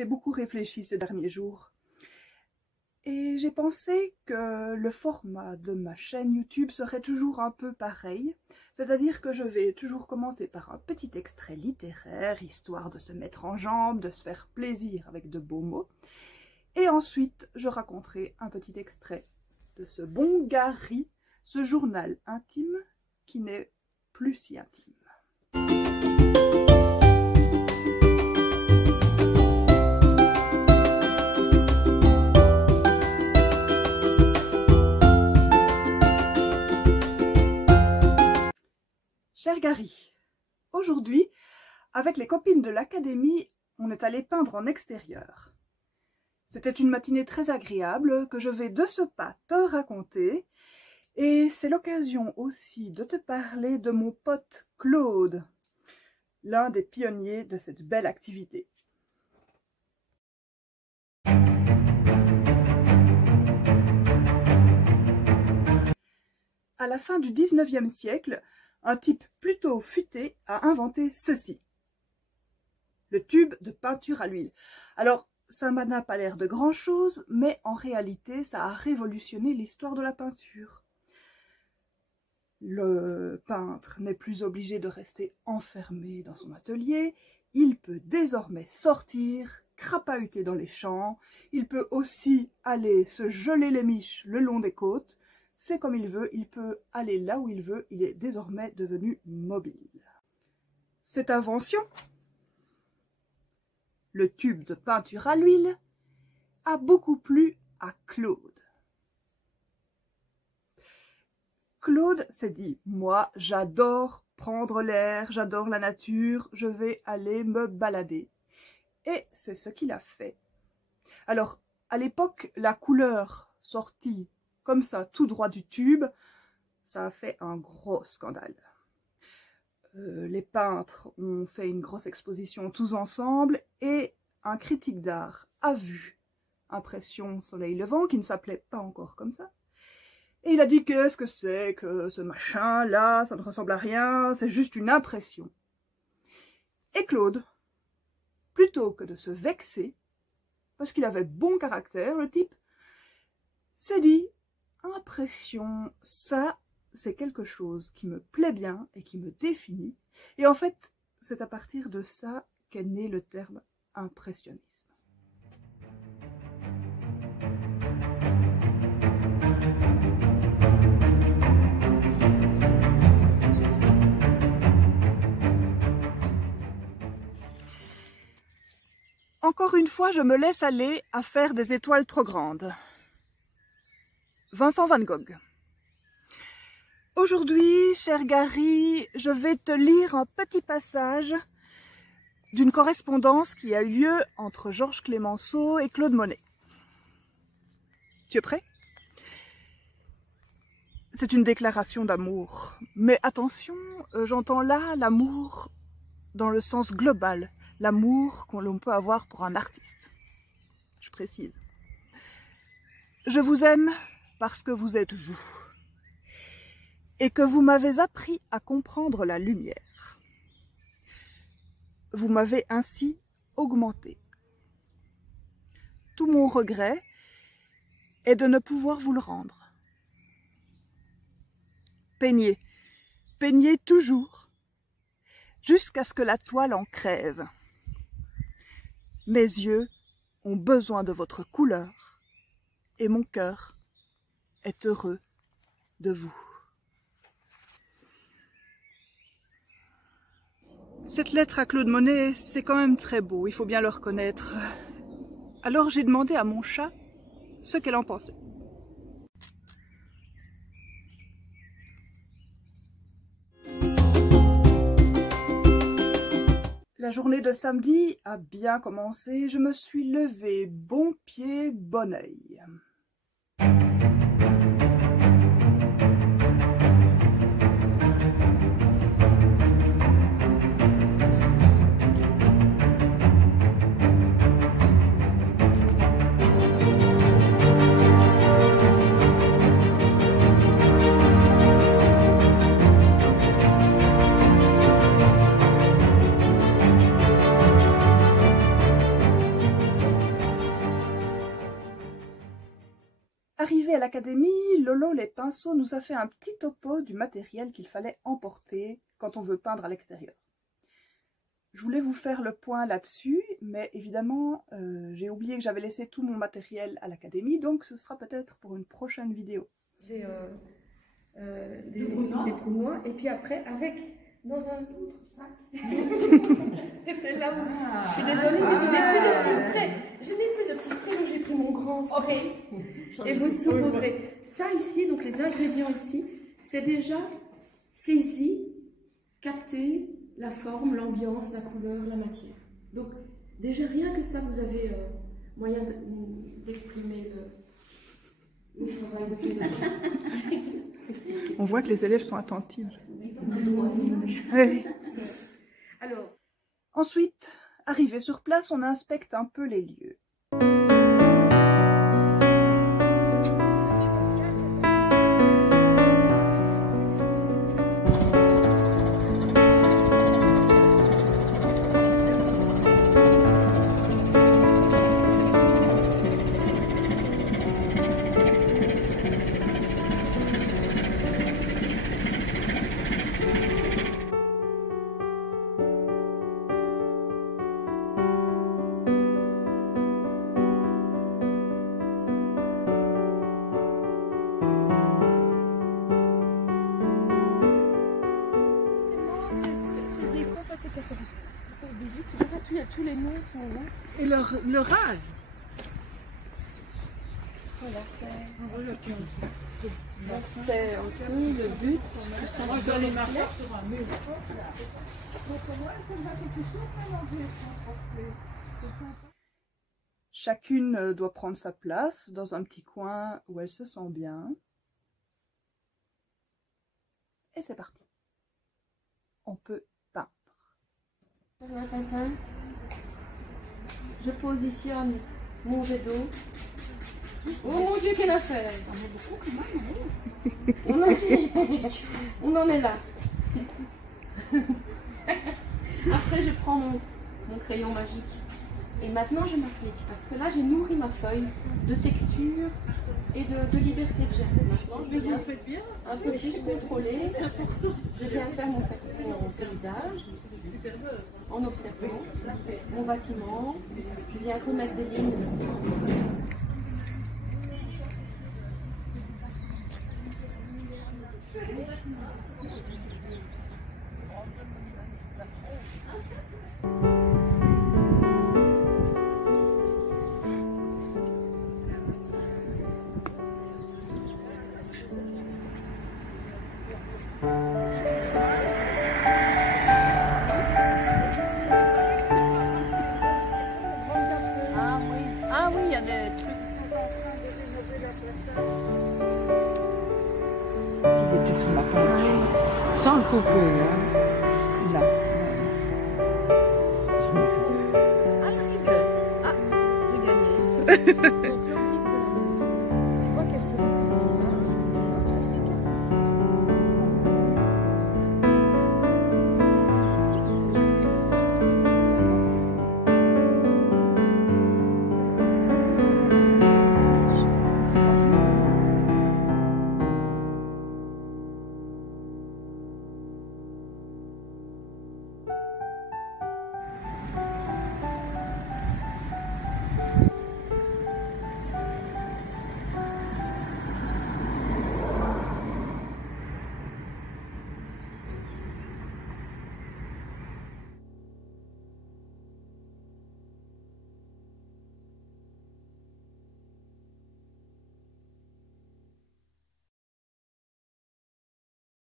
j'ai beaucoup réfléchi ces derniers jours. Et j'ai pensé que le format de ma chaîne YouTube serait toujours un peu pareil. C'est-à-dire que je vais toujours commencer par un petit extrait littéraire, histoire de se mettre en jambe, de se faire plaisir avec de beaux mots. Et ensuite, je raconterai un petit extrait de ce bon Gary, ce journal intime qui n'est plus si intime. Cher Gary, aujourd'hui, avec les copines de l'académie, on est allé peindre en extérieur. C'était une matinée très agréable que je vais de ce pas te raconter, et c'est l'occasion aussi de te parler de mon pote Claude, l'un des pionniers de cette belle activité. À la fin du 19e siècle, un type plutôt futé a inventé ceci. Le tube de peinture à l'huile. Alors, ça n'a pas l'air de grand-chose, mais en réalité, ça a révolutionné l'histoire de la peinture. Le peintre n'est plus obligé de rester enfermé dans son atelier, il peut désormais sortir, crapahuter dans les champs, il peut aussi aller se geler les miches le long des côtes. C'est comme il veut, il peut aller là où il veut, il est désormais devenu mobile. Cette invention, le tube de peinture à l'huile, a beaucoup plu à Claude. Claude s'est dit, moi j'adore prendre l'air, j'adore la nature, je vais aller me balader. Et c'est ce qu'il a fait. Alors, à l'époque, la couleur sortie comme ça, tout droit du tube, ça a fait un gros scandale. Les peintres ont fait une grosse exposition tous ensemble et un critique d'art a vu Impression Soleil Levant, qui ne s'appelait pas encore comme ça. Et il a dit, qu'est-ce que c'est que ce machin-là, ça ne ressemble à rien, c'est juste une impression. Et Claude, plutôt que de se vexer, parce qu'il avait bon caractère, le type, s'est dit, impression, ça, c'est quelque chose qui me plaît bien et qui me définit. Et en fait, c'est à partir de ça qu'est né le terme impressionnisme. Encore une fois, je me laisse aller à faire des étoiles trop grandes. Vincent van Gogh. Aujourd'hui, cher Gary, je vais te lire un petit passage d'une correspondance qui a eu lieu entre Georges Clemenceau et Claude Monet. Tu es prêt? C'est une déclaration d'amour. Mais attention, j'entends là l'amour dans le sens global, l'amour qu'on peut avoir pour un artiste. Je précise. Je vous aime parce que vous êtes vous, et que vous m'avez appris à comprendre la lumière. Vous m'avez ainsi augmenté. Tout mon regret est de ne pouvoir vous le rendre. Peignez, peignez toujours, jusqu'à ce que la toile en crève. Mes yeux ont besoin de votre couleur, et mon cœur est heureux de vous. Cette lettre à Claude Monet, c'est quand même très beau, il faut bien le reconnaître. Alors j'ai demandé à mon chat ce qu'elle en pensait. La journée de samedi a bien commencé, je me suis levée bon pied, bon œil. Arrivé à l'académie, Lolo les pinceaux nous a fait un petit topo du matériel qu'il fallait emporter quand on veut peindre à l'extérieur. Je voulais vous faire le point là-dessus, mais évidemment, j'ai oublié que j'avais laissé tout mon matériel à l'académie, donc ce sera peut-être pour une prochaine vidéo. Des brunois, et puis après, avec, dans un autre sac. Et c'est là où je suis désolée, mais je n'ai plus de petits sprays. Je n'ai plus de petits sprays, donc j'ai pris mon grand spray. Et vous saupoudrez. Ça ici, donc les ingrédients ici, c'est déjà saisi, capté, la forme, l'ambiance, la couleur, la matière. Donc déjà rien que ça, vous avez moyen d'exprimer le travail de pédagogie. On voit que les élèves sont attentifs. Oui. Alors, ensuite, arrivé sur place, on inspecte un peu les lieux. c'est 14, 18, il y a tous les noms sont là. Et leur âge. Voilà, c'est aussi le but que ça soit les mariages. Chacune doit prendre sa place dans un petit coin où elle se sent bien. Et c'est parti. On peut peindre. Je positionne mon jet d'eau. Oh mon Dieu, quelle affaire! On en est là. Après, je prends mon crayon magique. Et maintenant, je m'applique. Parce que là, j'ai nourri ma feuille de texture et de liberté de geste. Maintenant, je vais un peu plus contrôler. Je vais faire mon paysage en observant mon bâtiment. Je viens remettre des lignes. Ah oui, il y a des trucs. S'il était sur ma peinture, sans le couper, hein. Là. Ah, la rigole. Ah, j'ai gagné.